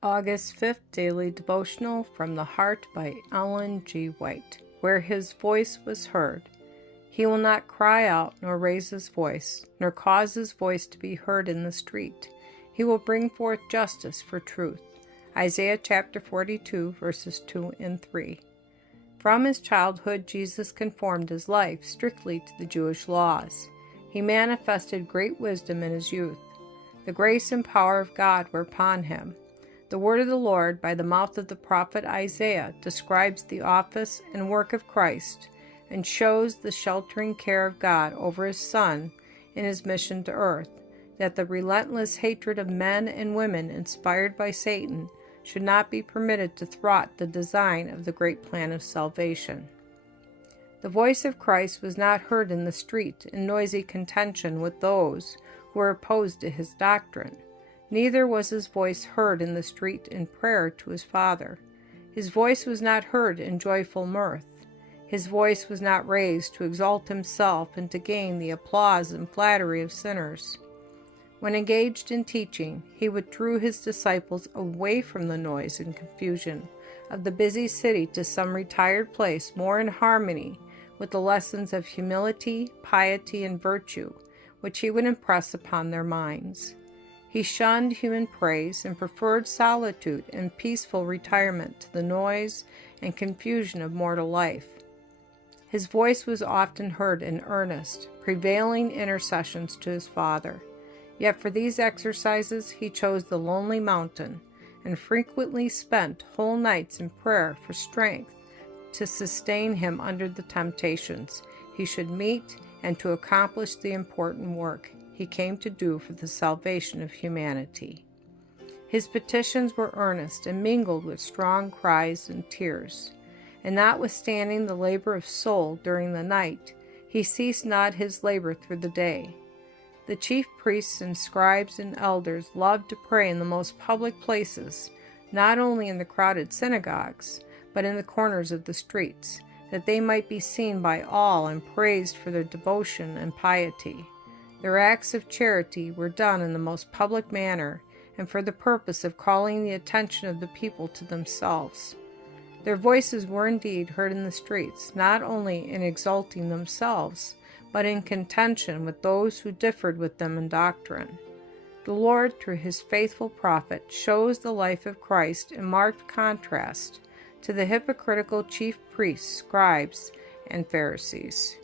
August 5th Daily Devotional from the Heart by Ellen G. White, where his voice was heard. He will not cry out, nor raise his voice, nor cause his voice to be heard in the street. He will bring forth justice for truth. Isaiah chapter 42, verses 2 and 3. From his childhood, Jesus conformed his life strictly to the Jewish laws. He manifested great wisdom in his youth. The grace and power of God were upon him. The word of the Lord by the mouth of the prophet Isaiah describes the office and work of Christ and shows the sheltering care of God over his Son in his mission to earth, that the relentless hatred of men and women inspired by Satan should not be permitted to thwart the design of the great plan of salvation. The voice of Christ was not heard in the street in noisy contention with those who were opposed to his doctrine. Neither was his voice heard in the street in prayer to his Father. His voice was not heard in joyful mirth. His voice was not raised to exalt himself and to gain the applause and flattery of sinners. When engaged in teaching, he withdrew his disciples away from the noise and confusion of the busy city to some retired place more in harmony with the lessons of humility, piety, and virtue, which he would impress upon their minds. He shunned human praise and preferred solitude and peaceful retirement to the noise and confusion of mortal life. His voice was often heard in earnest, prevailing intercessions to his Father. Yet for these exercises he chose the lonely mountain, and frequently spent whole nights in prayer for strength to sustain him under the temptations he should meet and to accomplish the important work he came to do for the salvation of humanity. His petitions were earnest and mingled with strong cries and tears, and notwithstanding the labor of soul during the night, he ceased not his labor through the day. The chief priests and scribes and elders loved to pray in the most public places, not only in the crowded synagogues, but in the corners of the streets, that they might be seen by all and praised for their devotion and piety. Their acts of charity were done in the most public manner and for the purpose of calling the attention of the people to themselves. Their voices were indeed heard in the streets, not only in exalting themselves, but in contention with those who differed with them in doctrine. The Lord, through his faithful prophet, shows the life of Christ in marked contrast to the hypocritical chief priests, scribes, and Pharisees.